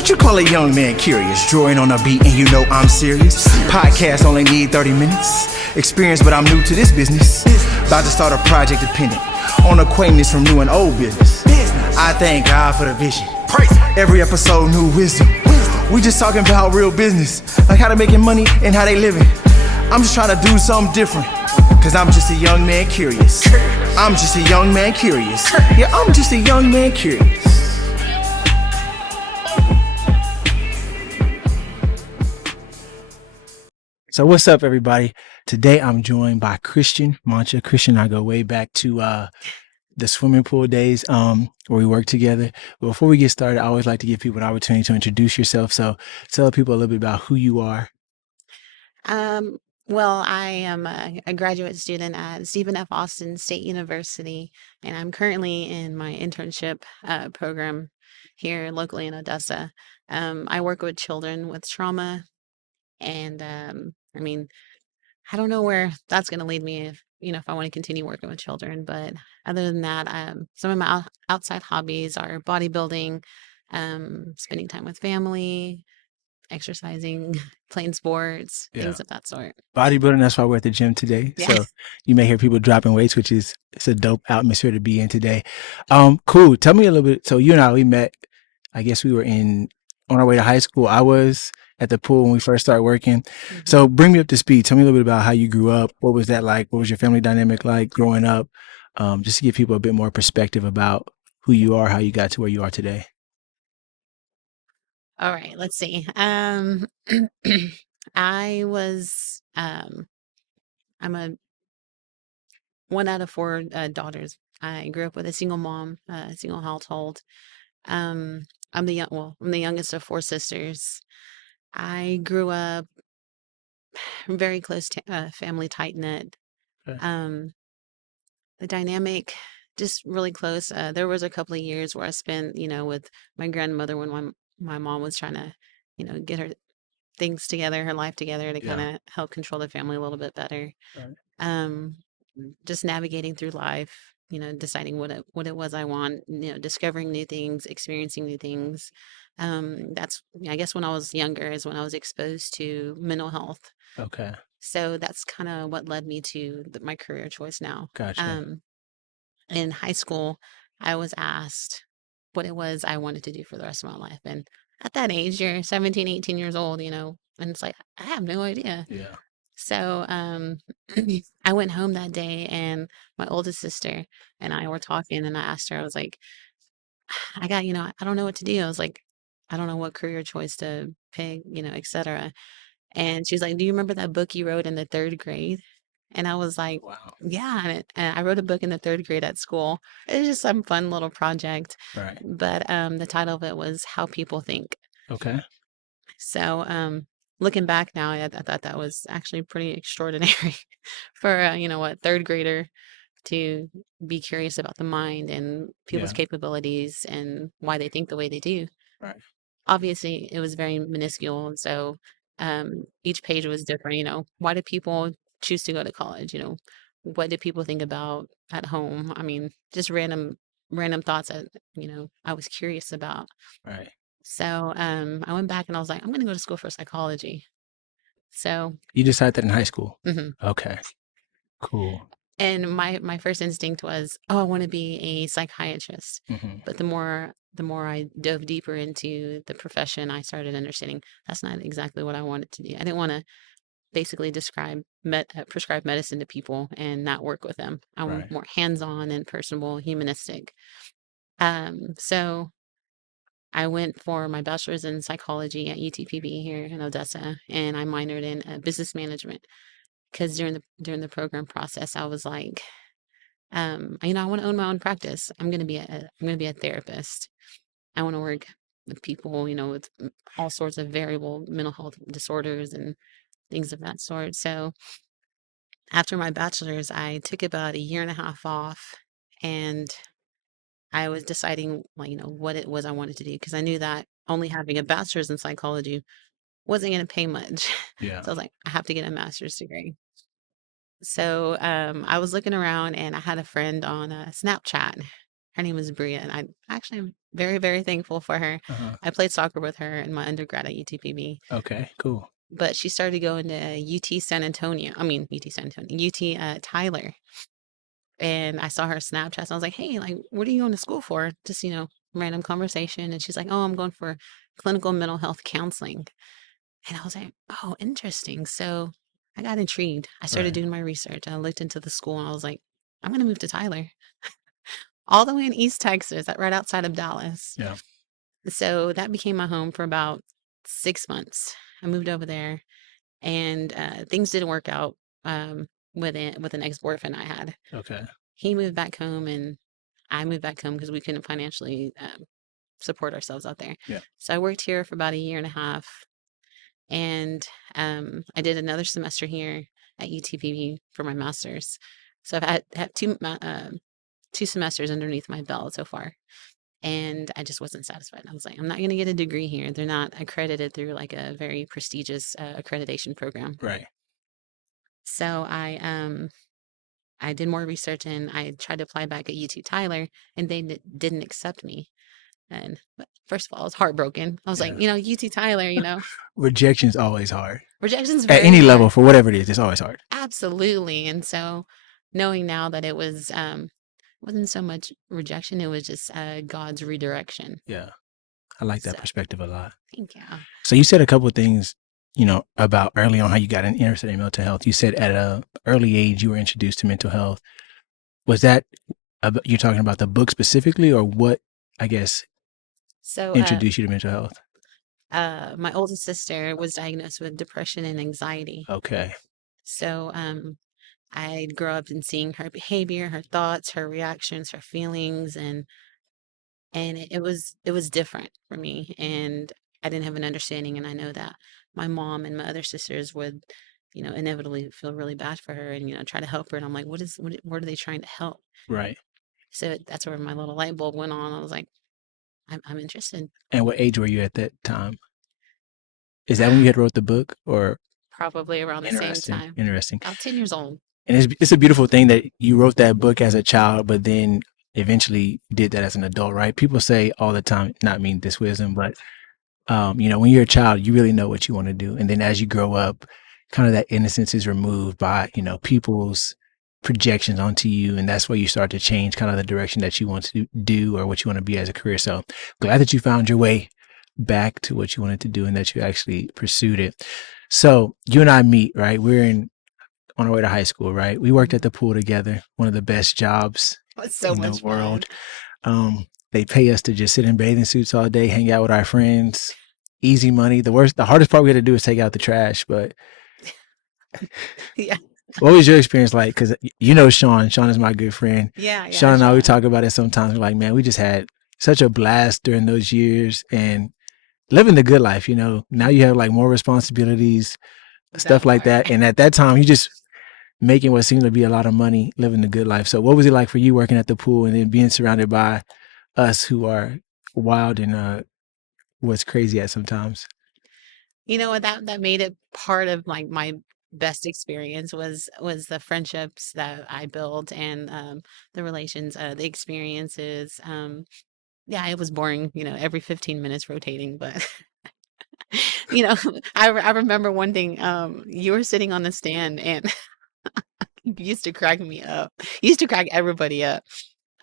What you call a young man curious? Drawing on a beat and you know I'm serious. Podcast only need 30 minutes. Experience, but I'm new to this business. About to start a project dependent on acquaintance from new and old business. I thank God for the vision. Every episode, new wisdom. We just talking about real business, like how they making money and how they living. I'm just trying to do something different, cause I'm just a young man curious. I'm just a young man curious. Yeah, I'm just a young man curious. So what's up, everybody? Today I'm joined by Christian Mancha. Christian and I go way back to the swimming pool days where we worked together. But before we get started, I always like to give people an opportunity to introduce yourself. So tell people a little bit about who you are. Well, I am a graduate student at Stephen F. Austin State University, and I'm currently in my internship program here locally in Odessa. I work with children with trauma, and I don't know where that's going to lead me if I want to continue working with children. But other than that, some of my outside hobbies are bodybuilding, spending time with family, exercising, playing sports, things of that sort. Bodybuilding, that's why we're at the gym today. Yeah. So you may hear people dropping weights, which is it's a dope atmosphere to be in today. Cool. Tell me a little bit. So you and I, we met, I guess we were on our way to high school. I was at the pool when we first started working. Mhm. So bring me up to speed. Tell me a little bit about how you grew up. What was that like? What was your family dynamic like growing up? Just to give people a bit more perspective about who you are, how you got to where you are today. All right, let's see. I was I'm a one out of four daughters. I grew up with a single mom, a single household. Um, I'm the youngest of four sisters. I grew up very close to family, tight knit. Okay. Um, the dynamic just really close. There was a couple of years where I spent, with my grandmother when my mom was trying to, get her things together, her life together to kind Yeah. of help control the family a little bit better. Right. Um, just navigating through life, deciding what it was I want, discovering new things, experiencing new things. That's I guess when I was younger is when I was exposed to mental health. Okay. So that's kind of what led me to my career choice now. Gotcha. In high school, I was asked what it was I wanted to do for the rest of my life. And at that age, you're 17, 18 years old, and it's like, I have no idea. Yeah. So I went home that day and my oldest sister and I were talking and I asked her, I was like, I don't know what to do. I was like, I don't know what career choice to pick, etc. And she's like, do you remember that book you wrote in the third grade? And I was like, Wow. yeah. And I wrote a book in the third grade at school. It was just some fun little project. Right. But the title of it was How People Think. Okay. So looking back now, I thought that was actually pretty extraordinary for, third grader to be curious about the mind and people's Yeah. capabilities and why they think the way they do. Right. Obviously, it was very minuscule. And so each page was different. Why do people choose to go to college? What do people think about at home? I mean, just random thoughts that, I was curious about. Right. So I went back and I was like, I'm going to go to school for psychology. So, You decided that in high school. mhm. Okay. Cool. And my first instinct was, oh, I want to be a psychiatrist. Mm-hmm. But the more I dove deeper into the profession, I started understanding that's not exactly what I wanted to do. I didn't want to basically prescribe medicine to people and not work with them. I want Right. more hands-on and personable, humanistic. So I went for my bachelor's in psychology at UTPB here in Odessa, and I minored in business management because during the program process, I was like, I want to own my own practice. I'm gonna be a therapist. I want to work with people, with all sorts of variable mental health disorders and things of that sort. So after my bachelor's, I took about a year and a half off, and I was deciding, like, what it was I wanted to do because I knew that only having a bachelor's in psychology wasn't going to pay much. Yeah. So I was like, I have to get a master's degree. So I was looking around and I had a friend on Snapchat. Her name is Bria, and I actually am very, very thankful for her. Uh-huh. I played soccer with her in my undergrad at UTPB, Okay, cool. but she started going to UT San Antonio, UT Tyler, and I saw her Snapchat. So I was like, "Hey, like, what are you going to school for?" Just random conversation, and she's like, "Oh, I'm going for clinical mental health counseling." And I was like, "Oh, interesting." So I got intrigued. I started Right. doing my research. I looked into the school, and I was like, "I'm going to move to Tyler, all the way in East Texas, right outside of Dallas." Yeah. So that became my home for about 6 months. I moved over there, and things didn't work out with an ex-boyfriend I had. Okay. He moved back home, and I moved back home because we couldn't financially support ourselves out there. Yeah. So I worked here for about a year and a half, and I did another semester here at UTPB for my master's. So I've had two semesters underneath my belt so far, and I just wasn't satisfied. I was like, I'm not going to get a degree here. They're not accredited through like a very prestigious accreditation program. Right. So I did more research, and I tried to apply back at UT Tyler, and they didn't accept me. And first of all, I was heartbroken. I was like, Yeah. UT Tyler, Rejection's always hard. rejection's At very any level, hard. for whatever it is, it's always hard. Absolutely. And so knowing now that it wasn't so much rejection, it was just God's redirection. Yeah. I like that So perspective a lot. thank you. So you said a couple of things, about early on how you got interested in mental health. You said at a early age you were introduced to mental health. Was that you're talking about the book specifically, or what? I guess So introduced you to mental health. my oldest sister was diagnosed with depression and anxiety. Okay. So I grew up in seeing her behavior, her thoughts, her reactions, her feelings, and it was different for me, and I didn't have an understanding. And I know that my mom and my other sisters would inevitably feel really bad for her and try to help her, and I'm like, what are they trying to help? Right. So that's where my little light bulb went on. I was like, I'm interested. And what age were you at that time? Is that when you had wrote the book, or Probably around the same interesting? time, Interesting. about 10 years old. And it's a beautiful thing that you wrote that book as a child, but then eventually did that as an adult, right? People say all the time, not mean this wisdom, but when you're a child, you really know what you want to do. And then as you grow up, kind of that innocence is removed by, people's projections onto you. And that's where you start to change kind of the direction that you want to do or what you want to be as a career. So glad that you found your way back to what you wanted to do and that you actually pursued it. So you and I meet, right? On our way to high school, right? We worked at the pool together, one of the best jobs It's so in the much fun. world. They pay us to just sit in bathing suits all day, hang out with our friends. Easy money. The hardest part we had to do is take out the trash. But Yeah. what was your experience like? Because Sean. Sean is my good friend. Yeah, Sean and I, we Sean. talk about it sometimes. We're like, man, we just had such a blast during those years and living the good life. Now you have like more responsibilities, stuff That like part. that. And at that time, you just making what seemed to be a lot of money, living the good life. So what was it like for you working at the pool and then being surrounded by us who are wild and was crazy at sometimes? You know what? That made it part of like my best experience was the friendships that I built, and the relations, the experiences. Yeah, it was boring, every 15 minutes rotating, but you know, I remember one thing. You were sitting on the stand, and you used to crack me up. You used to crack everybody up.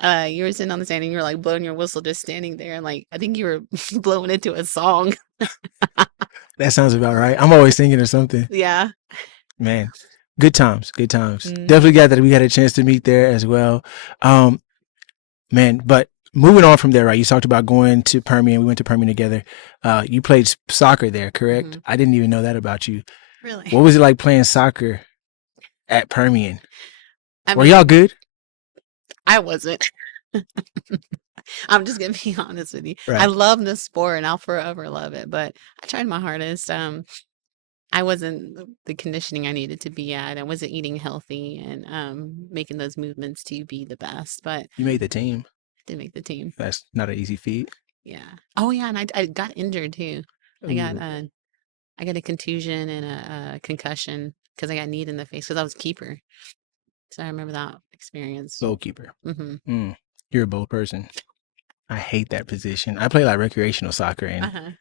You were sitting on the stand, and you were like blowing your whistle, just standing there, and like I think you were blowing into a song. That sounds about right. I'm always thinking of something. Yeah. Man, good times, good times. Definitely Hmm. glad that we had a chance to meet there as well. Um, man, but moving on from there, right? You talked about going to Permian. We went to Permian together. You played soccer there, correct? Hmm. I didn't even know that about you. Really. What was it like playing soccer at Permian? I Were y'all mean, good? I wasn't. I'm just gonna be honest with you. I Right. love this sport and I'll forever love it, but I tried my hardest. I wasn't the conditioning I needed to be at. I wasn't eating healthy and making those movements to be the best, but I You made the team. did make the team. That's not an easy feat. Yeah. Oh yeah, and I got injured too. I got Ooh, I got a contusion and a concussion because I got kneed in the face because I was keeper. So I remember that experience. goalkeeper. Hmm. Mm. You're a bold person. I hate that position. I play like recreational soccer, and Uh-huh.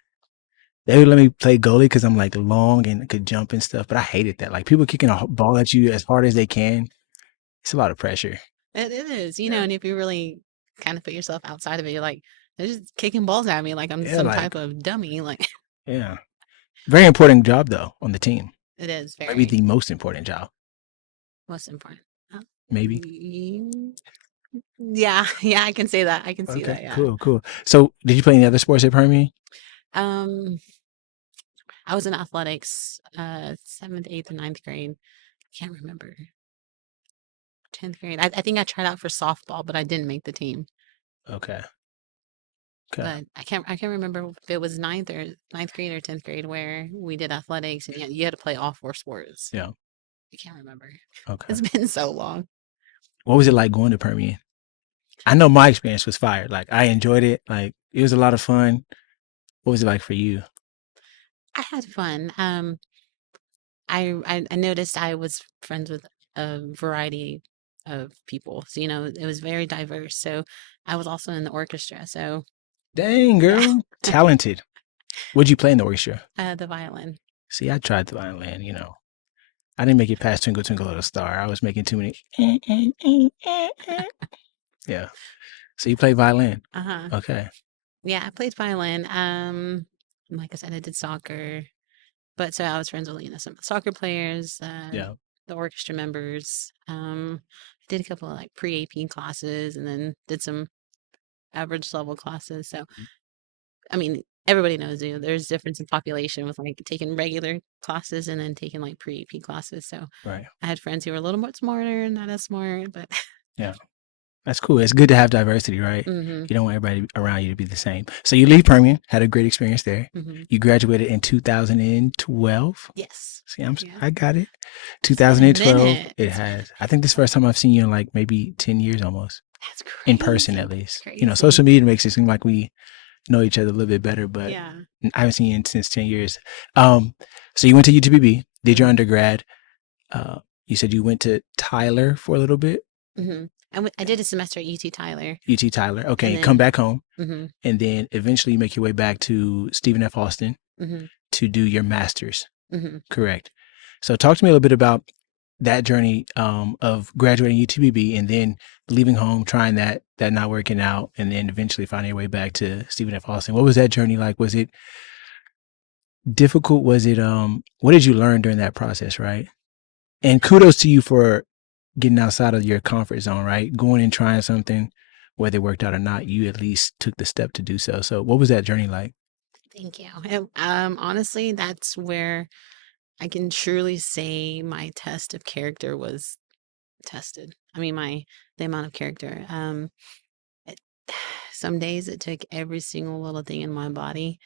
they would let me play goalie because I'm like long and could jump and stuff. But I hated that. Like people kicking a ball at you as hard as they can. It's a lot of pressure. It is, Yeah. and if you really kind of put yourself outside of it, you're like, they're just kicking balls at me like I'm Yeah, some type like of dummy. Like yeah. Very important job though on the team. it is Maybe very the most important job. most important. Uh, Maybe. Yeah, yeah, I can say that. I can see Okay. that, yeah. Cool. Cool. So, did you play any other sports at Permian? Um, I was in athletics, 7th, 8th, and 9th grade. I can't remember. 10th grade. I think I tried out for softball, but I didn't make the team. Okay. Okay. But I can't remember if it was ninth grade or 10th grade where we did athletics and you had to play all four sports. Yeah. I can't remember. Okay. It's been so long. What was it like going to Permian? I know my experience was fire. Like I enjoyed it. Like it was a lot of fun. What was it like for you? I had fun. I noticed I was friends with a variety of people. So, it was very diverse. So I was also in the orchestra. So Dang, yeah, girl. Talented. What'd you play in the orchestra? the violin. See, I tried the violin, I didn't make it past Twinkle Twinkle Little Star. I was making too many. Yeah. So you play violin. Uh-huh. Okay. Yeah, I played violin. Like I said, I did soccer. But so I was friends with, some of the soccer players, Yeah. the orchestra members. I did a couple of like pre-AP classes and then did some average level classes. So, I mean, everybody knows, there's difference in population with like taking regular classes and then taking like pre-AP classes. So Right. I had friends who were a little bit smarter, not as smart, but Yeah. That's cool. It's good to have diversity, right? hmm You don't want everybody around you to be the same. So you leave Permian, had a great experience there. hmm You graduated in 2012. yes. See, Yeah. I got it. It's been a 2012. minute. It has. I think this is the first time I've seen you in like maybe 10 years almost, That's in person at crazy. least. Crazy. Social media makes it seem like we know each other a little bit better, but Yeah. I haven't seen you since 10 years. So you went to UTBB, did your hmm undergrad. You said you went to Tyler for a little bit, I did a semester at UT Tyler, UT Tyler. and Okay, come then back home, hmm and then eventually you make your way back to Stephen F. Austin hmm to do your master's. hmm Correct. So talk to me a little bit about that journey of graduating UTBB and then leaving home, trying that not working out, and then eventually finding your way back to Stephen F. Austin. What was that journey like? Was it difficult? Was it what did you learn during that process, right? And kudos to you for getting outside of your comfort zone, right? Going and trying something, whether it worked out or not, you at least took the step to do so. So what was that journey like? Thank you. And, honestly, that's where I can truly say my test of character was tested. I mean, the amount of character. It, some days it took every single little thing in my body.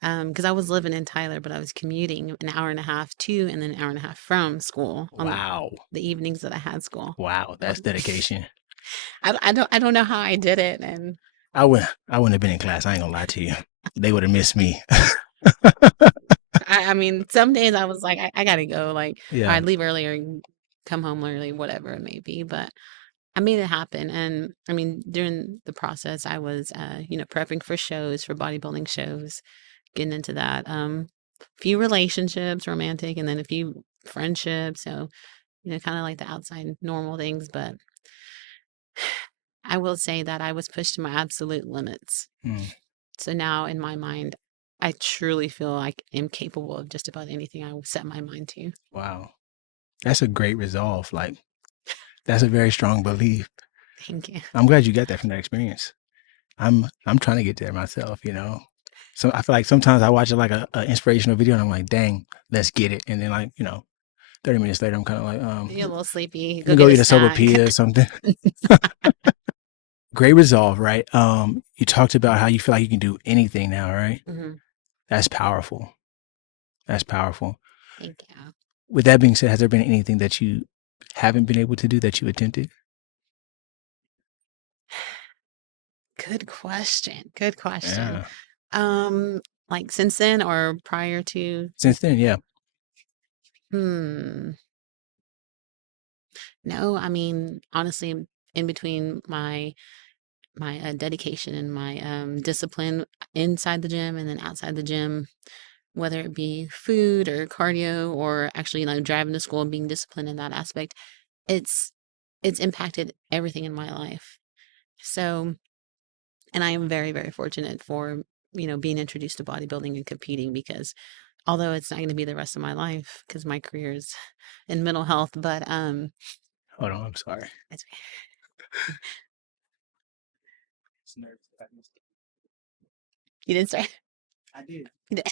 Because I was living in Tyler, but I was commuting an hour and a half to and then an hour and a half from school on Wow. the evenings that I had school. Wow, that's dedication. I don't know how I did it, and I wouldn't have been in class. I ain't gonna lie to you. They would have missed me. I mean, some days I was like, I gotta go, like, or Yeah. I'd leave earlier and come home early, whatever it may be. But I made it happen. And I mean, during the process, I was, prepping for shows, for bodybuilding shows, getting into that. Few relationships, romantic, and then a few friendships. So, kind of like the outside normal things. But I will say that I was pushed to my absolute limits. Mm, So now in my mind, I truly feel like I'm capable of just about anything I set my mind to. wow. That's a great resolve. Like that's a very strong belief. Thank you. I'm glad you got that from that experience. I'm trying to get there myself. So I feel like sometimes I watch a inspirational video and I'm like, dang, let's get it. And then 30 minutes later, I'm kind of like, You're a little sleepy. let Go me go get a eat a snack. sopapilla or something. Great resolve, right? You talked about how you feel like you can do anything now, right? hmm That's powerful. That's powerful. Thank you. With that being said, has there been anything that you haven't been able to do that you attempted? Good question. Good question. Yeah. Like since then or prior to? Since then, yeah. Hmm. No, I mean, honestly, in between my my dedication and my discipline inside the gym and then outside the gym, whether it be food or cardio or actually driving to school and being disciplined in that aspect, it's impacted everything in my life. So, and I am very, very fortunate for, being introduced to bodybuilding and competing, because although it's not going to be the rest of my life because my career is in mental health, but Hold on, I'm sorry. it's you didn't start. I did. You did.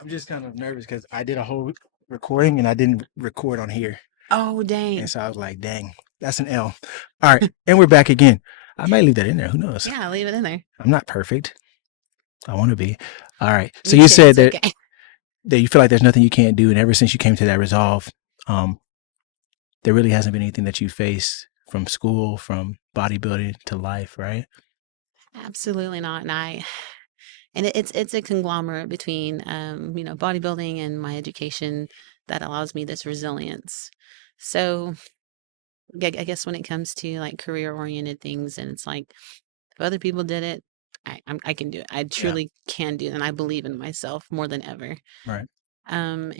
I'm just kind of nervous because I did a whole recording and I didn't record on here. Oh, dang. And so I was like, dang, that's an L. All right. And we're back again. I might leave that in there. Who knows? Yeah, leave it in there. I'm not perfect. I want to be. All right. So Me you too, said it's that, okay. that you feel like there's nothing you can't do. And ever since you came to that resolve, there really hasn't been anything that you face from school, from bodybuilding to life, right? Absolutely not. And it's a conglomerate between bodybuilding and my education that allows me this resilience. So I guess when it comes to like career oriented things, and it's like if other people did it, I can do it. I Yeah. truly can do it, and I believe in myself more than ever. Right. And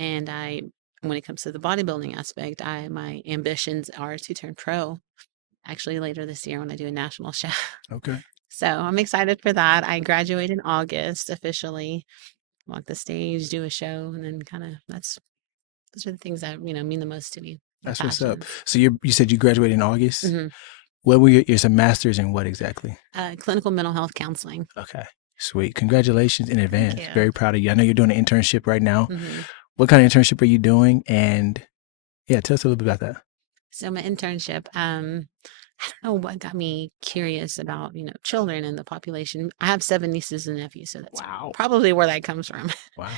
when it comes to the bodybuilding aspect, my ambitions are to turn pro. Actually, later this year when I do a national show. Okay. So I'm excited for that. I graduate in August officially, walk the stage, do a show, and then kind of those are the things that mean the most to me. That's what's up. So you said you graduated in August. Mm-hmm. What were your some masters in what exactly? Clinical mental health counseling. Okay, sweet. Congratulations in advance. you. Very proud of you. I know you're doing an internship right now. Mm-hmm. What kind of internship are you doing? And yeah, tell us a little bit about that. So my internship, I don't know what got me curious about children and the population. I have 7 nieces and nephews, so that's Wow. probably where that comes from. Wow.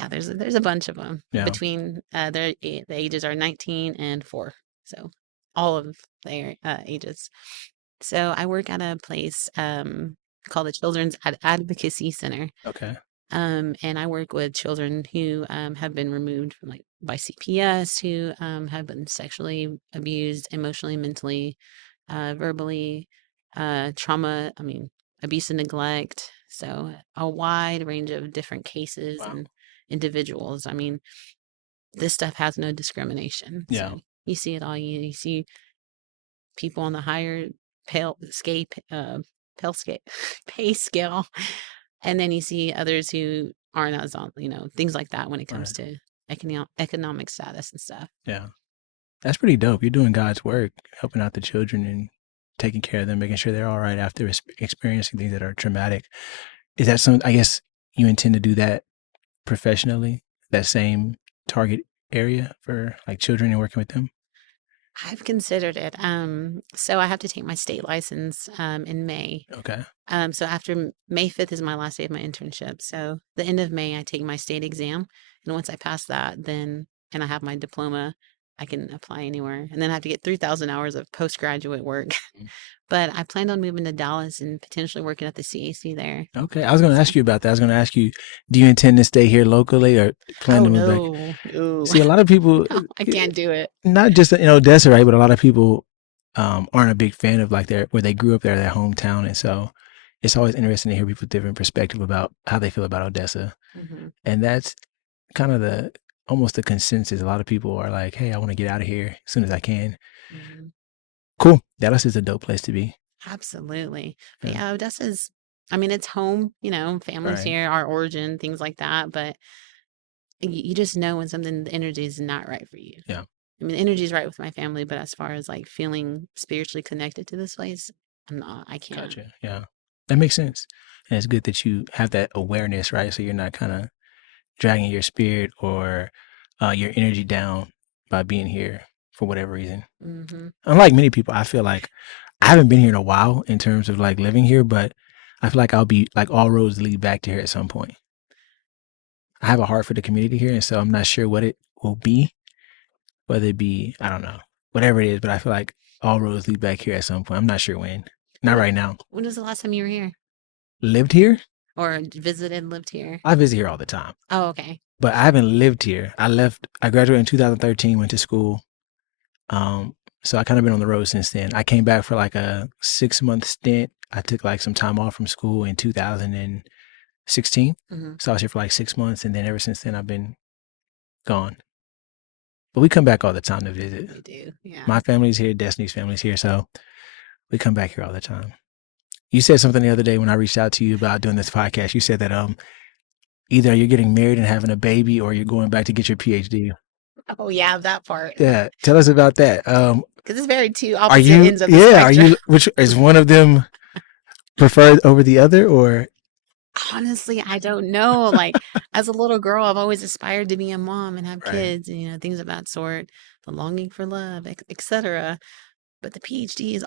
Yeah, there's a bunch of them. Yeah. Between the ages are 19 and 4, so all of their ages. So I work at a place called the Children's Advocacy Center. Okay. And I work with children who have been removed from by CPS, who have been sexually abused, emotionally, mentally, verbally, trauma. I mean, abuse and neglect. So a wide range of different cases Wow. and individuals. I mean, this stuff has no discrimination. Yeah. So you see it all. You see people on the higher pale scale, pay scale, and then you see others who aren't as on, things like that when it comes to economic status and stuff. Yeah. That's pretty dope. You're doing God's work, helping out the children and taking care of them, making sure they're all right after experiencing things that are traumatic. Is that something, I guess you intend to do that professionally, that same target area for like children and working with them? I've considered it. So I have to take my state license in May. Okay. So after May 5th is my last day of my internship. So the end of May, I take my state exam. And once I pass that, and I have my diploma, I can apply anywhere. And then I have to get 3,000 hours of postgraduate work. But I planned on moving to Dallas and potentially working at the CAC there. Okay. I was going to ask you about that. I was going to ask you, do you intend to stay here locally or plan to move back? No. See, a lot of people, No, I can't do it. not just in Odessa, right? But a lot of people aren't a big fan of like where they grew up, their hometown. And so it's always interesting to hear people's different perspective about how they feel about Odessa. Mm-hmm. And that's kind of almost the consensus. A lot of people are like, hey, I want to get out of here as soon as I can. Mm-hmm. Cool. Dallas is a dope place to be. Absolutely. But Yeah. yeah, Odessa's, I mean, it's home, families Right. here, our origin, things like that. But you just know when the energy is not right for you. Yeah. I mean, the energy is right with my family, but as far as like feeling spiritually connected to this place, I'm not. I can't. Gotcha. Yeah. That makes sense. And it's good that you have that awareness, right? So you're not kind of dragging your spirit or your energy down by being here for whatever reason. Mm-hmm. Unlike many people, I feel like I haven't been here in a while in terms of like living here, but I feel like I'll be like all roads lead back to here at some point. I have a heart for the community here, and so I'm not sure what it will be, whether it be, I don't know, whatever it is, but I feel like all roads lead back here at some point. I'm not sure when. Not right now. When was the last time you were here? Lived here? Or lived here? I visit here all the time. Oh, okay. But I haven't lived here. I graduated in 2013, went to school. So I kind of been on the road since then. I came back for like a 6-month stint. I took like some time off from school in 2016. Hmm. So I was here for like 6 months. And then ever since then, I've been gone. But we come back all the time to visit. We do. Yeah. My family's here, Destiny's family's here. So we come back here all the time. You said something the other day when I reached out to you about doing this podcast. You said that either you're getting married and having a baby or you're going back to get your PhD. Oh yeah, that part. Yeah. Tell us about that. Because it's very two Are opposite you, ends of the yeah, are spectrum. you, which is one of them preferred over the other or? Honestly, I don't know. Like as a little girl, I've always aspired to be a mom and have Right. kids and things of that sort, the longing for love, etc. But the PhD is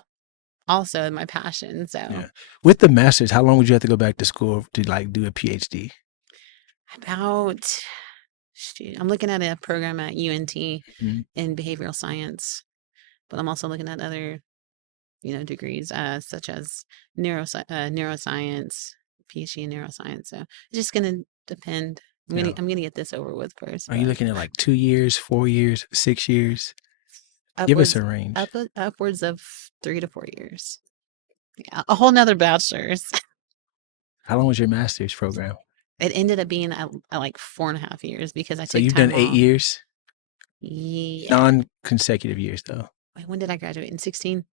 also my passion. So Yeah. With the master's, how long would you have to go back to school to like do a PhD? about, shoot, I'm looking at a program at UNT Mhm. in behavioral science, but I'm also looking at other, degrees, such as neuroscience, PhD in neuroscience. So it's just gonna depend. Yeah. I'm gonna get this over with first, Are you but looking at like 2 years, 4 years, 6 years? Give us upwards a range. upwards of 3 to 4 years. Yeah, a whole nother bachelor's. How long was your master's program? It ended up being at like 4.5 years because I So took you've done time 8 off. years, Yeah. non-consecutive years though. Wait, when did I graduate? In 16?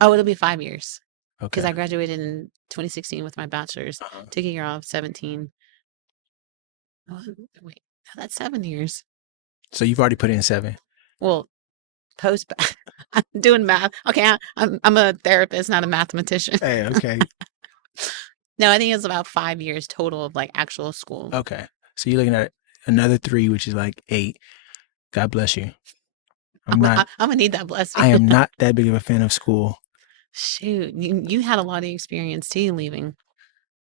Oh, it'll be 5 years because Okay. I graduated in 2016 with my bachelor's. Uh-huh. Took a year off, 17. Oh, wait, no, that's 7 years. So you've already put in 7. Well, post. I'm doing math. Okay, I'm a therapist, not a mathematician. Hey, okay. No, I think it's about 5 years total of like actual school. Okay. So you're looking at another 3, which is like 8. God bless you. I'm not, I'm gonna need that blessing. I am not that big of a fan of school. Shoot, you had a lot of experience too leaving.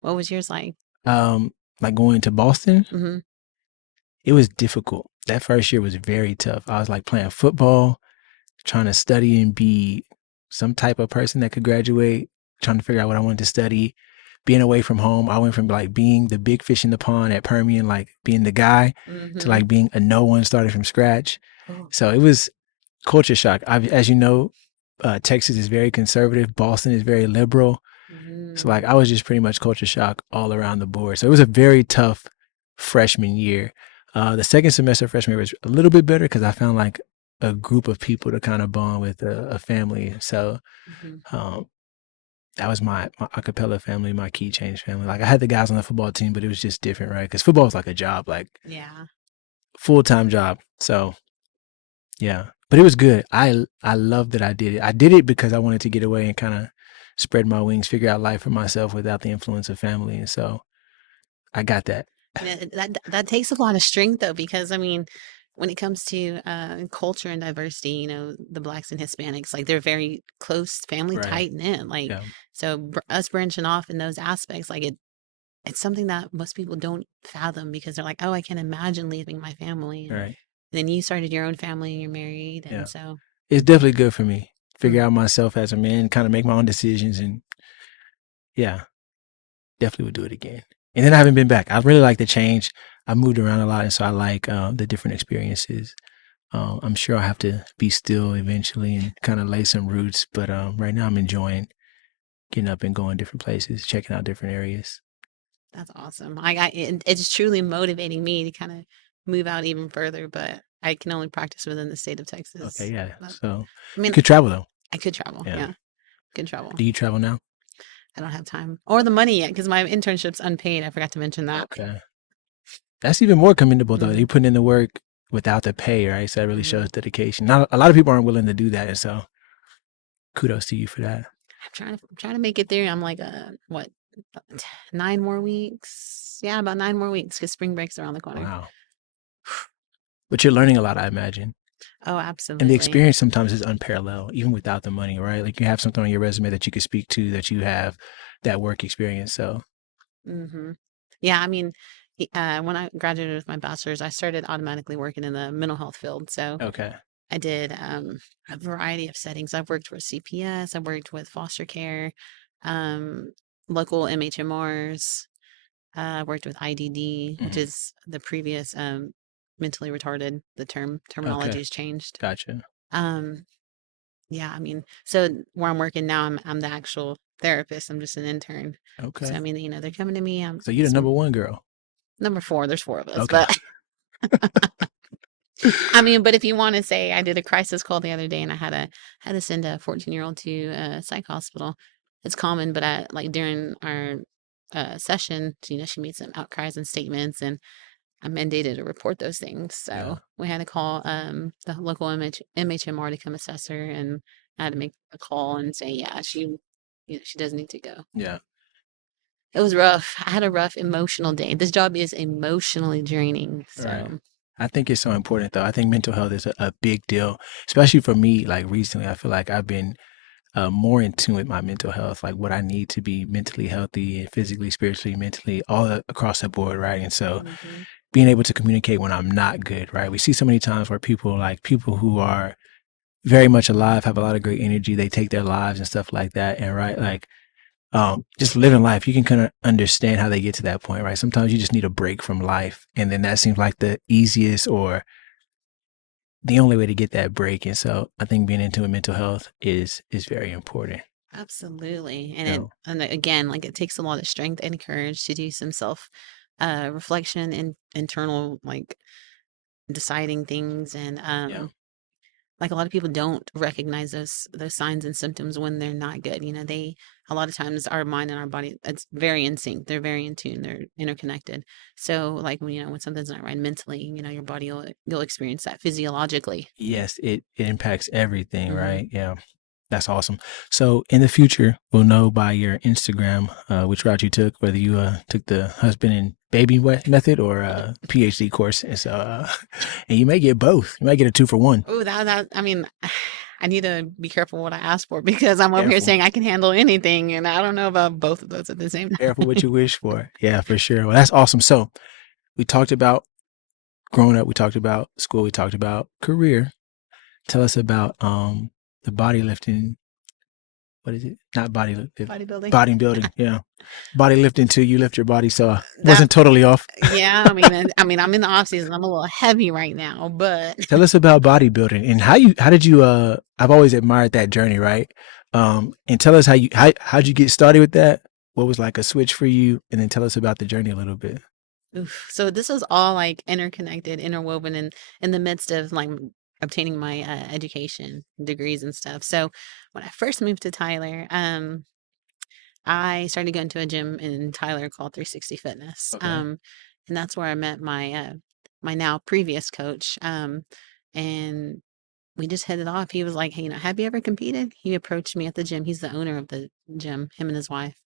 What was yours like? Like going to Boston, Hmm. it was difficult. That first year was very tough. I was like playing football, trying to study and be some type of person that could graduate, trying to figure out what I wanted to study, being away from home. I went from like being the big fish in the pond at Permian, like being the guy, to Hmm. like being a no one started from scratch. Oh. So it was culture shock. As you know, Texas is very conservative. Boston is very liberal. So like I was just pretty much culture shock all around the board. So it was a very tough freshman year. The second semester freshman year was a little bit better because I found like a group of people to kind of bond with, a family. So Hmm. um, that was my acapella family, my key change family. Like I had the guys on the football team, but it was just different, right? Because football is like a job, like Yeah. full-time job. So yeah, but it was good. I love that I did it. I did it because I wanted to get away and kind of spread my wings, figure out life for myself without the influence of family. And so I got that. That takes a lot of strength though, because I mean, when it comes to culture and diversity, the blacks and Hispanics, like they're very close, family Right. tight knit. Like Yeah. so, us branching off in those aspects, like it's something that most people don't fathom because they're like, oh, I can't imagine leaving my family. And Right. then you started your own family and you're married, Yeah. and so It's definitely good for me. mm, Figure out myself as a man, kind of make my own decisions, and yeah, definitely would do it again. And then I haven't been back. I really like the change. I moved around a lot, and so I like the different experiences. I'm sure I'll have to be still eventually and kind of lay some roots, but right now I'm enjoying getting up and going different places, checking out different areas. that's awesome. It's truly motivating me to kind of move out even further, but I can only practice within the state of Texas. Okay, yeah. But So I you mean, could travel though. I could travel. Yeah. Yeah, could travel. Do you travel now? I don't have time or the money yet because my internship's unpaid. I forgot to mention that. Okay. That's even more commendable though. Mm-hmm. You put in the work without the pay, right? So that really Mm-hmm. shows dedication. Not a lot of people aren't willing to do that, and so kudos to you for that. I'm trying to make it there. I'm like, what, 9 more weeks? Yeah, about 9 more weeks because spring break's around the corner. Wow. But you're learning a lot, I imagine. Oh, And the absolutely. experience sometimes is unparalleled, even without the money, right? Like you have something on your resume that you could speak to, that you have that work experience. So Mm-hmm. Yeah, I mean, when I graduated with my bachelor's, I started automatically working in the mental health field. So okay. I did a variety of settings. I've worked with CPS, I've worked with foster care, um, local MHMRs. I worked with IDD, which Mhm. is the previous mentally retarded. The terminology Okay. has changed. Gotcha. Um, Yeah, I mean, so where I'm working now, I'm the actual therapist. I'm just an intern. So I Okay. mean, they're coming to me. So you're the It's number one girl. number four. There's four of us, Okay. but I mean, but if you want to say, I did a crisis call the other day, and I had to send a 14-year-old to a psych hospital. It's common, but like during our session, she made some outcries and statements, and I'm mandated to report those things. Yeah. So we had to call the local MHMR to come assess her, and I had to make a call and say, yeah, she does need to go. Yeah. It was rough. I had a rough emotional day. This job is emotionally draining. Right. So, I think it's so important though. I think mental health is a big deal, especially for me. Like recently, I feel like I've been more in tune with my mental health, like what I need to be mentally healthy and physically, spiritually, mentally, across the board, right? And so mhm. being able to communicate when I'm not good, right? We see so many times where people who are very much alive, have a lot of great energy, they take their lives and stuff like that. And right, like just living life, you can kind of understand how they get to that point, right? Sometimes you just need a break from life. And then that seems like the easiest or the only way to get that break. And so I think being into mental health is very important. Absolutely. You And know? again, like it takes a lot of strength and courage to do some self reflection and internal like deciding things, and Yeah. like a lot of people don't recognize those signs and symptoms when they're not good. They a lot of times our mind and our body, it's very in sync. They're very in tune. They're interconnected. So like when something's not right mentally, your body you'll experience that physiologically. Yes, it impacts everything, Hmm. right? Yeah. That's awesome. So in the future, we'll know by your Instagram which route you took, whether you took the husband and baby method or PhD course. And so, and you may get both. You might get a 2 for 1. Oh, that I mean, I need to be careful what I ask for because I'm over here Careful, saying I can handle anything, and I don't know about both of those at the same careful what time. you wish for. Yeah, for sure. Well, that's awesome. So we talked about growing up. We talked about school. We talked about career. Tell us about the body lifting. What is it? Not body lift, Bodybuilding. bodybuilding. Yeah, body lifting too. You lift your body, so I That wasn't totally off. Yeah, I mean, I'm in the off season. I'm a little heavy right now, but Tell us about bodybuilding and how did you I've always admired that journey, right? And tell us how'd you get started with that? What was like a switch for you? And then tell us about the journey a little bit. oof. So this was all like interconnected, interwoven in the midst of like obtaining my education degrees and stuff. So when I first moved to Tyler, I started going to a gym in Tyler called 360 Fitness. Okay. And that's where I met my now previous coach. And we just hit it off. He was like, "Hey, have you ever competed?" He approached me at the gym. He's the owner of the gym, him and his wife.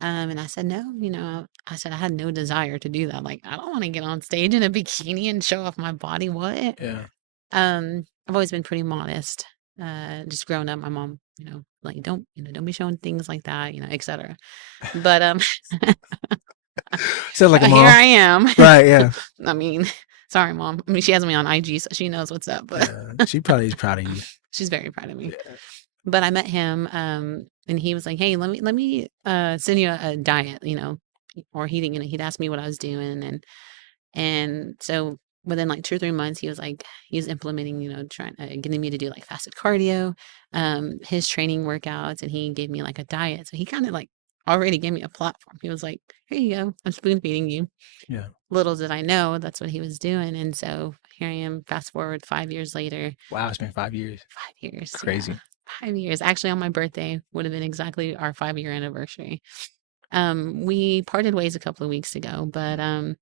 And I said, "No, I said I had no desire to do that. Like, I don't want to get on stage in a bikini and show off my body. What?" Yeah. I've always been pretty modest. Just growing up, my mom, like don't be showing things like that, etc. But Sounds like a here mom. I am. Right, yeah. I mean, sorry, mom. I mean, she has me on IG, so she knows what's up. But She probably is proud of you. she's very proud of me. Yeah. But I met him, and he was like, "Hey, let me send you a diet, or he'd asked me what I was doing, and so within like 2 or 3 months, he was implementing, trying getting me to do like fasted cardio, his training workouts, and he gave me like a diet. So he kind of like already gave me a platform. He was like, "Here you go, I'm spoon feeding you." Yeah. Little did I know that's what he was doing, and so here I am. Fast forward 5 years later. Wow, it's been 5 years. 5 years, yeah. Crazy. 5 years. Actually, on my birthday would have been exactly our 5 year anniversary. We parted ways a couple of weeks ago, but I'm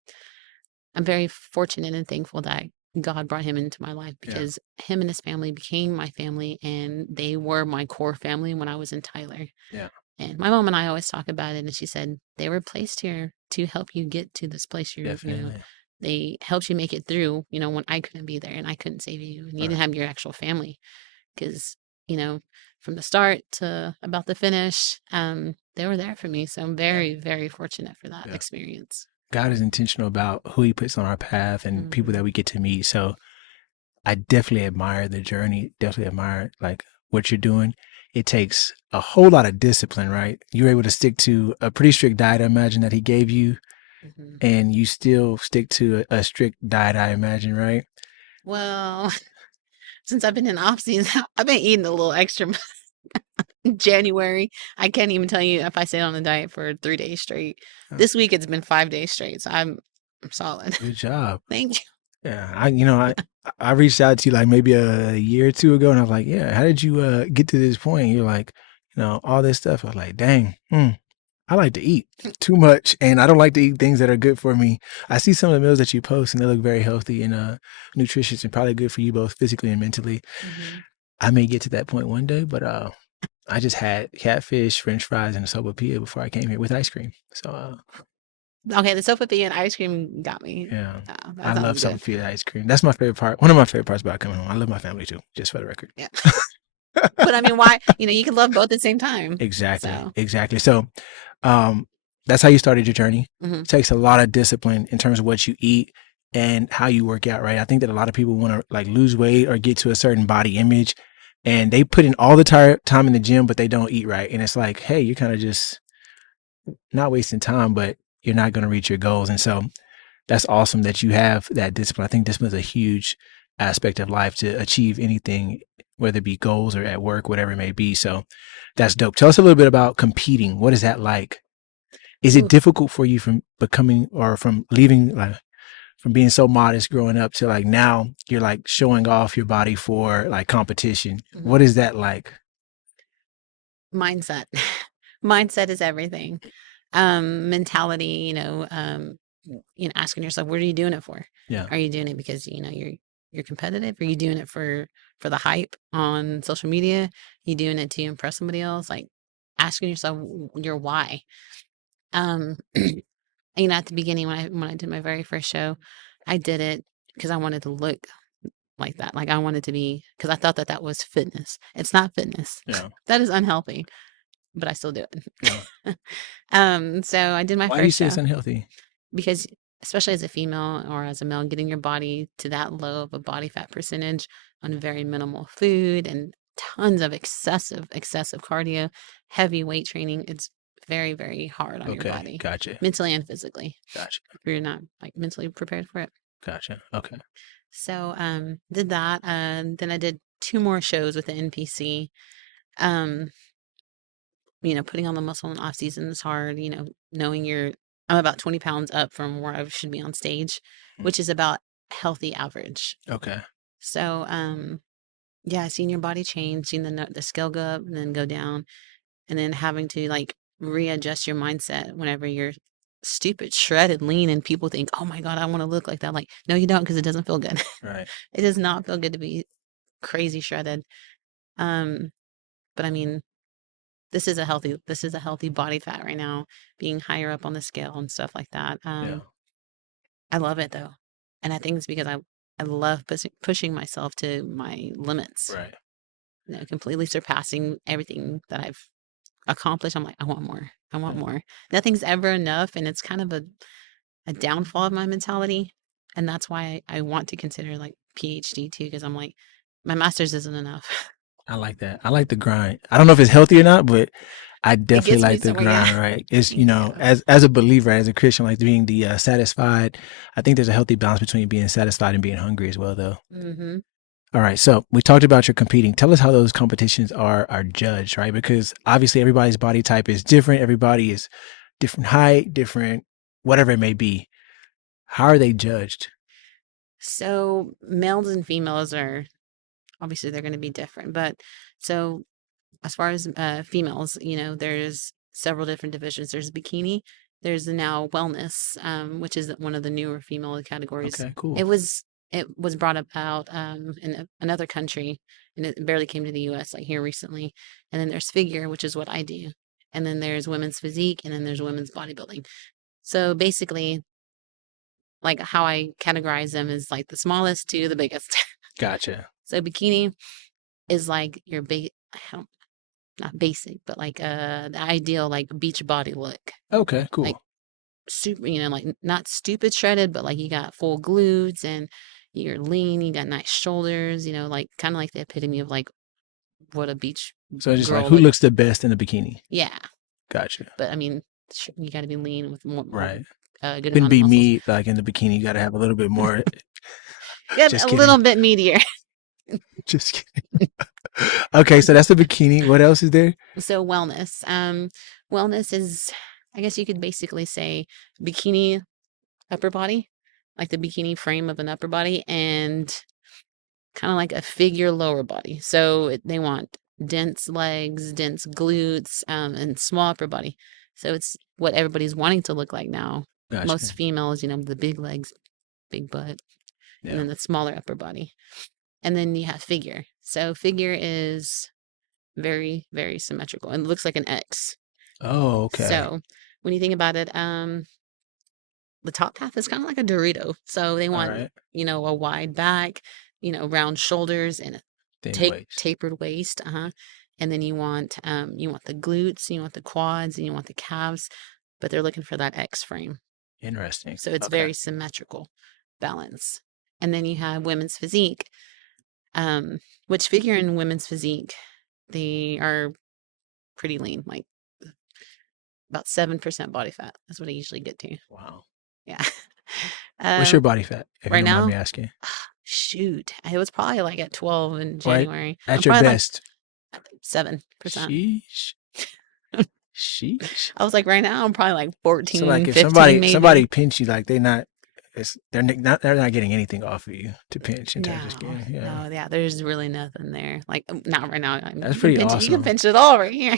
very fortunate and thankful that God brought him into my life Yeah. because him and his family became my family, and they were my core family when I was in Tyler. Yeah. And my mom and I always talk about it, and she said they were placed here to help you get to this place. Definitely. They helped you make it through, when I couldn't be there and I couldn't save you, and you Right. didn't have your actual family because, you know, from the start to about the finish, they were there for me. So I'm Yeah. very, very fortunate for that Yeah. experience. God is intentional about who he puts on our path and people that Mhm. we get to meet. So I definitely admire the journey, definitely admire like what you're doing. It takes a whole lot of discipline, right? You're able to stick to a pretty strict diet, I imagine, that he gave you, Mhm. and you still stick to a strict diet, I imagine, right? Well, since I've been in off season, I've been eating a little extra. January, I can't even tell you if I stayed on the diet for 3 days straight. This week it's been 5 days straight, so I'm solid. Good job. Thank you. Yeah, I reached out to you like maybe a year or two ago, and I was like, yeah, how did you get to this point? You're like, all this stuff. I was like, dang, I like to eat too much, and I don't like to eat things that are good for me. I see some of the meals that you post, and they look very healthy and nutritious, and probably good for you both physically and mentally. Mhm. I may get to that point one day, but I just had catfish, French fries, and a sopapilla before I came here with ice cream. So Okay, the sopapilla and ice cream got me. yeah, That I love sounds good. sopapilla ice cream. That's my favorite part. One of my favorite parts about coming home. I love my family too, just for the record. Yeah. But I mean, why? You can love both at the same time. Exactly, So, exactly. So, that's how you started your journey. mhm. It takes a lot of discipline in terms of what you eat and how you work out, right? I think that a lot of people want to like lose weight or get to a certain body image, and they put in all the time in the gym, but they don't eat right. And it's like, hey, you're kind of just not wasting time, but you're not going to reach your goals. And so, that's awesome that you have that discipline. I think discipline is a huge aspect of life to achieve anything, whether it be goals or at work, whatever it may be. So that's dope. Tell us a little bit about competing. What is that like? Is it Ooh, difficult for you from becoming or from leaving, like from being so modest growing up to like now you're like showing off your body for like competition? mhm. What is that like? Mindset. Mindset is everything. Mentality, asking yourself, what are you doing it for? Yeah. Are you doing it because, you're competitive? Are you doing it for the hype on social media? You doing it to impress somebody else? Like asking yourself your why. Um, at the beginning when I did my very first show, I did it because I wanted to look like that. Like I wanted to be because I thought that that was fitness. It's not fitness. Yeah. That is unhealthy, but I still do it. Yeah. So I did my Why do you first say it's show unhealthy? because especially as a female or as a male, getting your body to that low of a body fat percentage on very minimal food and tons of excessive cardio, heavy weight training, it's very, very hard on your Okay. body, Gotcha. mentally and physically, Gotcha. if you're not like mentally prepared for it. Gotcha. Okay. So did that. Then I did 2 more shows with the NPC. Um, putting on the muscle in off season is hard, knowing I'm about 20 pounds up from where I should be on stage, Mm. which is about healthy average. Okay. So, yeah, seeing your body change, seeing the scale go up and then go down, and then having to like readjust your mindset whenever you're stupid, shredded, lean, and people think, oh my God, I want to look like that. Like, no, you don't, because it doesn't feel good. Right. It does not feel good to be crazy shredded. Um, but I mean, this is a healthy body fat right now, being higher up on the scale and stuff like that. Yeah. I love it though. And I think it's because I love pushing myself to my limits, Right. completely surpassing everything that I've accomplished. I'm like, I want more. I want more. Nothing's ever enough. And it's kind of a downfall of my mentality. And that's why I want to consider like PhD too, because I'm like, my master's isn't enough. I like that. I like the grind. I don't know if it's healthy or not, but I It definitely gets me like the somewhere. Yeah. grind, right? It's, Yeah. as a believer, as a Christian, like being the satisfied. I think there's a healthy balance between being satisfied and being hungry as well, though. Mm-hmm. All right. So we talked about your competing. Tell us how those competitions are judged, right? Because obviously everybody's body type is different. Everybody is different height, different, whatever it may be. How are they judged? So males and females are obviously they're going to be different, but so as far as females, there's several different divisions. There's bikini. There's now wellness, which is one of the newer female categories. Okay, cool. It was brought about in another country, and it barely came to the U.S. like here recently. And then there's figure, which is what I do. And then there's women's physique, and then there's women's bodybuilding. So basically, like how I categorize them is like the smallest to the biggest. Gotcha. So bikini is like your not basic, but like the ideal like beach body look. Okay, cool. Like super, like not stupid shredded, but like you got full glutes and you're lean, you got nice shoulders, like kind of like the epitome of like what a beach So it's just like girl who would. looks the best in a bikini? Yeah, Gotcha. but I mean, you got to be lean with more Right. good Couldn't amount of be muscles. me like in the bikini. You got to have a little bit more. Yeah, Just a kidding. little bit meatier. Just kidding. Okay, so that's the bikini. What else is there? So wellness. Wellness is, I guess you could basically say, bikini upper body, like the bikini frame of an upper body, and kind of like a figure lower body. So they want dense legs, dense glutes, and small upper body. So it's what everybody's wanting to look like now. Most Gotcha. females, the big legs, big butt, and Yeah. then the smaller upper body. And then you have figure. So figure is very, very symmetrical and looks like an X. Oh, okay. So when you think about it, the top half is kind of like a Dorito. So they All want, right. a wide back, round shoulders and a Thin waist. tapered waist. And then you want the glutes, you want the quads, and you want the calves, but they're looking for that X frame. Interesting. So it's Okay. very symmetrical balance. And then you have women's physique, which figure in women's physique, they are pretty lean, like about 7% body fat. That's what I usually get to. Wow. Yeah. What's your body fat? If right you don't mind now? me asking. Shoot, it was probably like at 12 in Right. January. I'm At your probably best. like 7%. Sheesh. Sheesh. I was like, right now I'm probably like 14, So like if 15 maybe. somebody pinch you, like they're not getting anything off of you to pinch in terms of No, skin. Yeah. no, yeah, there's really nothing there. Like, not right now. That's You can pretty pinch it. You can awesome. pinch it all right here.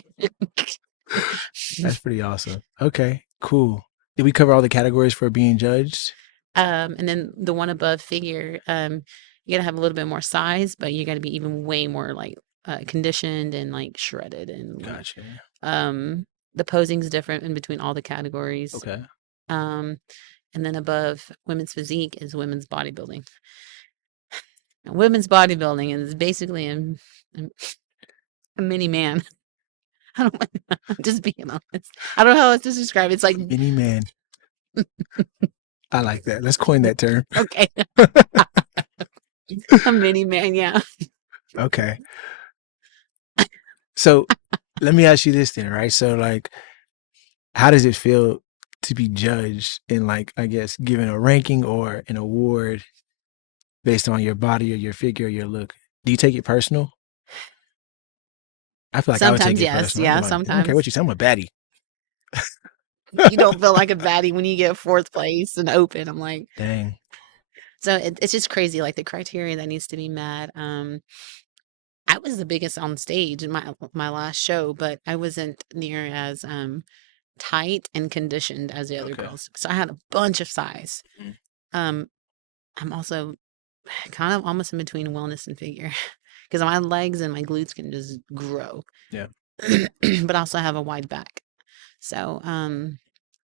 That's pretty awesome. Okay, cool. Did we cover all the categories for being judged? And then the one above figure, you gotta have a little bit more size, but you gotta be even way more like conditioned and like shredded and like, Gotcha. the posing's different in between all the categories. Okay. And then above women's physique is women's bodybuilding. And women's bodybuilding is basically a mini man. I don't I'm just being honest. I don't know how else to describe it. It's like Mini man. I like that. Let's coin that term. okay. A mini man, yeah. Okay. So let me ask you this then, right? So like, how does it feel to be judged and like, I guess, given a ranking or an award based on your body or your figure or your look? Do you take it personal? I feel like I would take Sometimes, it yes. personal. Yeah, I don't care sometimes. what you say. I'm a baddie. You don't feel like a baddie when you get fourth place and open. I'm like, Dang. so it's just crazy, like the criteria that needs to be met. I was the biggest on stage in my last show, but I wasn't near as tight and conditioned as the other Okay. girls. So I had a bunch of size. Mhm. I'm also kind of almost in between wellness and figure because my legs and my glutes can just grow. Yeah. But I also have a wide back. So,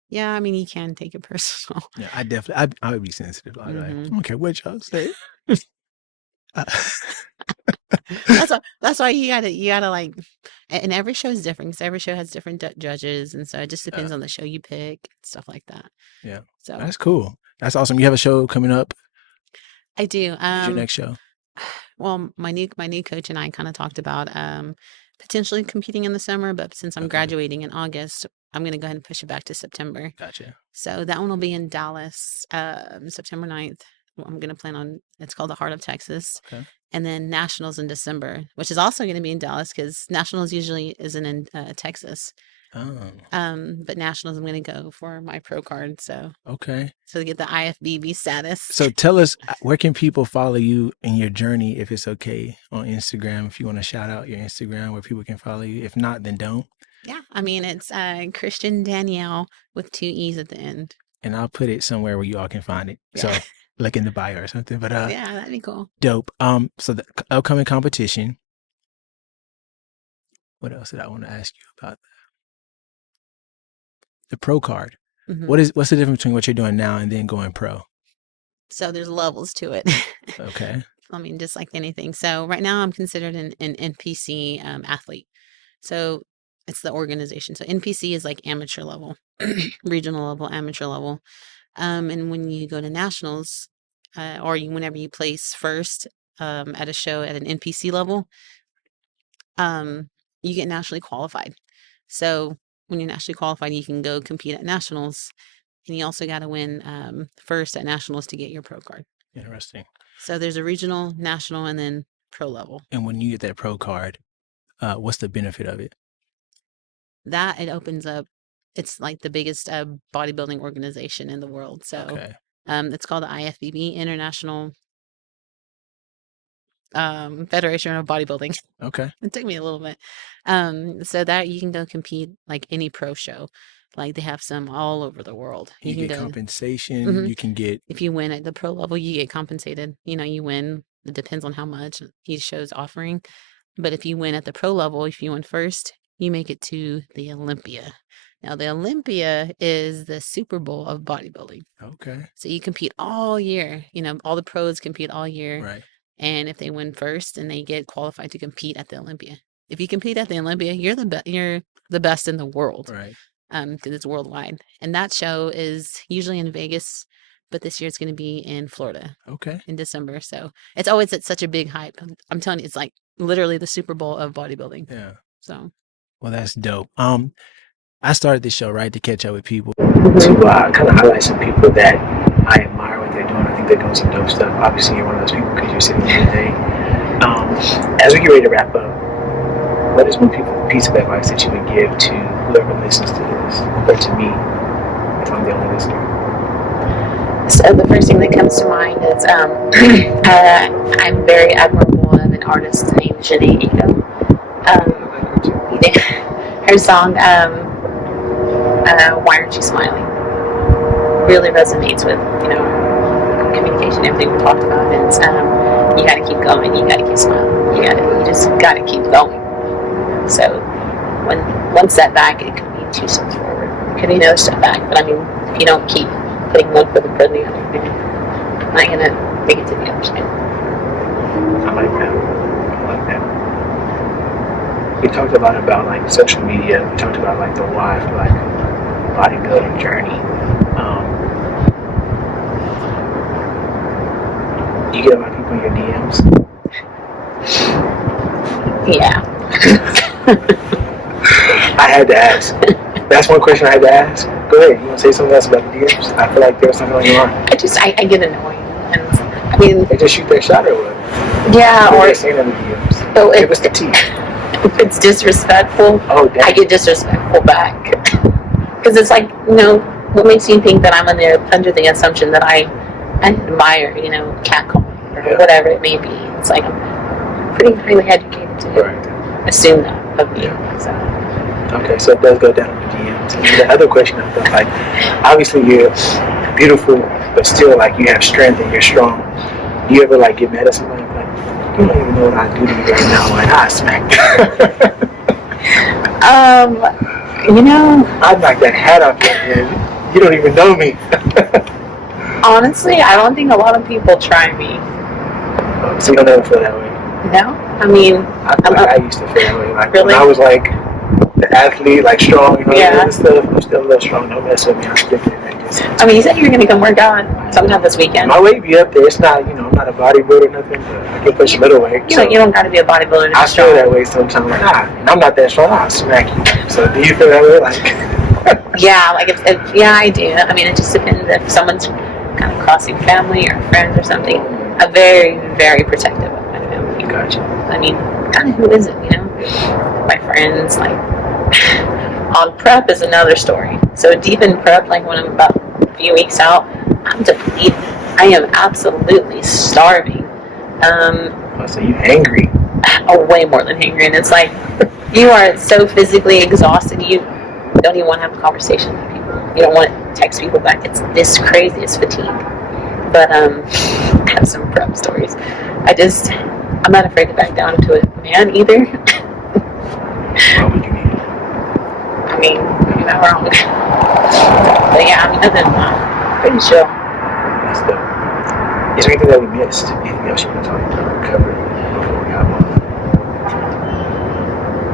yeah, I mean, you can take it personal. Yeah, I definitely, I would be sensitive. I'd be like, I Mhm. don't care what y'all say. That's why you gotta like, and every show is different because every show has different judges, and so it just depends on the show you pick, stuff like that. Yeah. So That's cool. That's awesome. You have a show coming up. I do. When's your next show? Well, my new coach and I kind of talked about potentially competing in the summer, but since I'm Okay. graduating in August, I'm gonna go ahead and push it back to September. Gotcha. So that one will be in Dallas, September 9th. I'm gonna plan on. It's called the Heart of Texas. Okay. And then Nationals in December, which is also going to be in Dallas because Nationals usually isn't in Texas. Oh, But Nationals, I'm going to go for my pro card. So okay. to get the IFBB status. So tell us, where can people follow you in your journey, if it's okay, on Instagram? If you want to shout out your Instagram where people can follow you. If not, then don't. Yeah, I mean, it's Christian Danielle with 2 E's at the end. And I'll put it somewhere where you all can find it. Yeah. So like in the bio or something. But Yeah, that'd be cool. dope. So the upcoming competition. What else did I want to ask you about? The pro card. Mhm. What's the difference between what you're doing now and then going pro? So there's levels to it. Okay. I mean, just like anything. So right now I'm considered an NPC athlete. So it's the organization. So NPC is like amateur level, regional level, amateur level. And when you go to nationals, whenever you place first at a show at an NPC level, you get nationally qualified. So when you're nationally qualified, you can go compete at nationals, and you also got to win first at nationals to get your pro card. Interesting. So there's a regional, national, and then pro level. And when you get that pro card, what's the benefit of it? That it opens up. It's like the biggest bodybuilding organization in the world. So Okay. it's called the IFBB, International Federation of Bodybuilding. Okay. It took me a little bit. So that you can go compete like any pro show. Like they have some all over the world. You can get go. compensation. Mhm. You can get. If you win at the pro level, you get compensated. You win. It depends on how much each show's offering. But if you win at the pro level, if you win first, you make it to the Olympia. Now, the Olympia is the Super Bowl of bodybuilding. Okay. So you compete all year. All the pros compete all year. Right. And if they win first, and they get qualified to compete at the Olympia. If you compete at the Olympia, you're the best in the world. Right. Because it's worldwide. And that show is usually in Vegas, but this year it's going to be in Florida. Okay. In December. So it's always at such a big hype. I'm telling you, it's like literally the Super Bowl of bodybuilding. Yeah. So. Well, that's dope. I started this show, right, to catch up with people, to kind of highlight some people that I admire what they're doing. I think they're doing some dope stuff. Obviously, you're one of those people because you're sitting here today. As we get ready to wrap up, what is one piece of advice that you would give to whoever listens to this, or to me, if I'm the only listener? So the first thing that comes to mind is I'm very admirable of an artist named Janae Ito. Her song, Why Aren't You Smiling? Really resonates with, communication, everything we talked about. It's you gotta keep going, you gotta keep smiling, you just gotta keep going. So when one setback, it could be 2 steps forward. It could be no step back. But I mean, if you don't keep putting one foot in front of the other, you're not gonna make it to the other side. I like that. We talked about like social media. We talked about like the why for like bodybuilding journey. You get a lot of people in your DMs. Yeah. I had to ask. That's one question I had to ask. Go ahead. You want to say something else about the DMs? I feel like there's something on your mind. I get annoyed. And I mean, They just shoot their shot or what? yeah, What or are they saying in the DMs? so Give us the tea. if it's disrespectful, Oh, damn. I get disrespectful back. Because it's like, what makes you think that I'm under the assumption that I admire, catcalling or whatever it may be. It's like I'm pretty highly educated to assume that of you. Yeah. So. Okay, so it does go down in the DMs. And the other question I felt like, obviously you're beautiful, but still like you have strength and you're strong. Do you ever like get mad at somebody like, you don't even know what I do to you right now, like I smack I'd knock that hat off your head. You don't even know me. Honestly, I don't think a lot of people try me. So you don't ever feel that way? No? I mean... I feel like I used to feel that way. Like really? when I was like the athlete, like strong, Yeah. and stuff, I'm still a little strong. Don't mess with me. I'm still getting that distance. I mean, you said you were going to come work out sometime this weekend. My weight be up there. It's not, I'm not a bodybuilder or nothing, but I can push a little weight. You don't got to be a bodybuilder to I be strong. feel that way sometimes. Like, and I'm not that strong. I'll smack you. So do you feel that way? Like, yeah, like yeah, I do. I mean, it just depends if someone's kind of crossing family or friends or something. I'm very, very protective of my family. Gotcha. I mean, kind of who isn't, My friends, like, on prep is another story. So deep in prep, like when I'm about a few weeks out, I'm depleted. I am absolutely starving. So you angry? Way more than hungry. And it's like, you are so physically exhausted, you don't even want to have a conversation with people. You don't want to text people back. It's this crazy. It's fatigue. But I have some prep stories. I'm not afraid to back down to a man either. Why would you need it? I mean, you're not wrong. But yeah, I mean, other than that, pretty chill. That's dope. Is there anything that we missed? Anything else you want to talk about or cover before we hop on?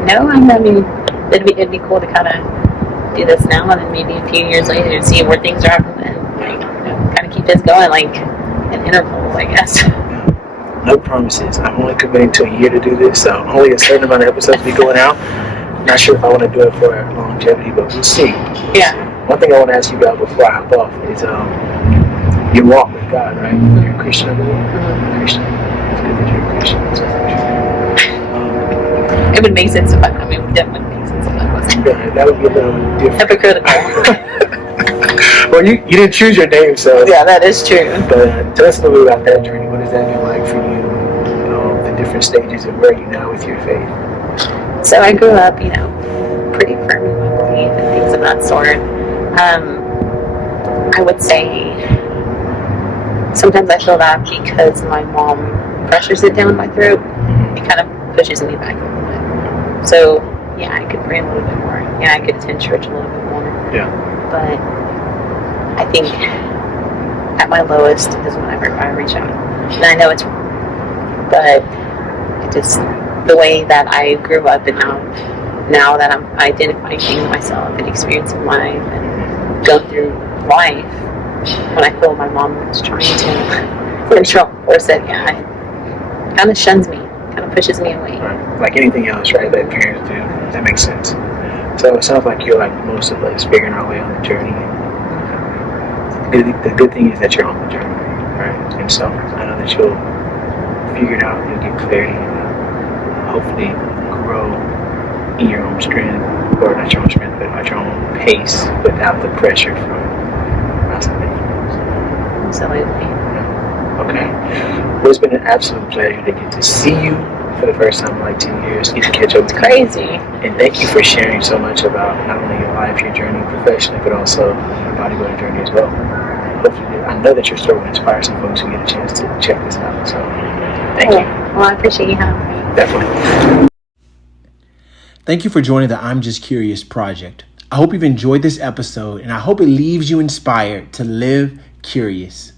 No, I mean, it'd be cool to kind of do this now and then maybe a few years later and see where things are at and kind of keep this going, like in intervals, I guess. No promises. I'm only committing to a year to do this, so only a certain amount of episodes will be going out. Not sure if I want to do it for longevity, but we'll see. Yeah. One thing I want to ask you about before I hop off is your walk with God, right? You're a Christian, I believe. Christian. it's good that you're a Christian. That's It would make sense if I mean, that wouldn't make sense if I wasn't. that would be a little different. Hypocritical. Well, you didn't choose your name, so. Yeah, that is true. But tell us a little bit about that journey. What has that been like for you? The different stages of where you now with your faith. So I grew up, pretty firm in my belief and things of that sort. I would say sometimes I feel that because my mom pressures it down my throat, it kind of pushes me back a little bit. So, yeah, I could pray a little bit more. Yeah, I could attend church a little bit more. Yeah. But I think at my lowest is whenever I reach out. And I know it's wrong. But it just, the way that I grew up and now that I'm identifying things myself and experiencing life and going through life, when I feel my mom is trying to control or said, it kind of shuns me, kind of pushes me away. Right. Like anything else, right, that parents do. That makes sense. So it sounds like you're like most of us figuring our way on the journey. The good thing is that you're on the journey, right? And so I know that you'll figure it out, you'll get clarity, and hopefully grow in your own strength, or not your own strength, but at your own pace without the pressure from outside influence. Absolutely. Okay. Well, it's been an absolute pleasure to get to see you for the first time in like 10 years, get to catch up with you. Crazy. And thank you for sharing so much about not only your life, your journey professionally, but also your bodybuilding journey as well. Hopefully, I know that your story will inspire some folks who get a chance to check this out. So, thank you. Well, I appreciate you having me. Definitely. Thank you for joining the I'm Just Curious project. I hope you've enjoyed this episode, and I hope it leaves you inspired to live curious.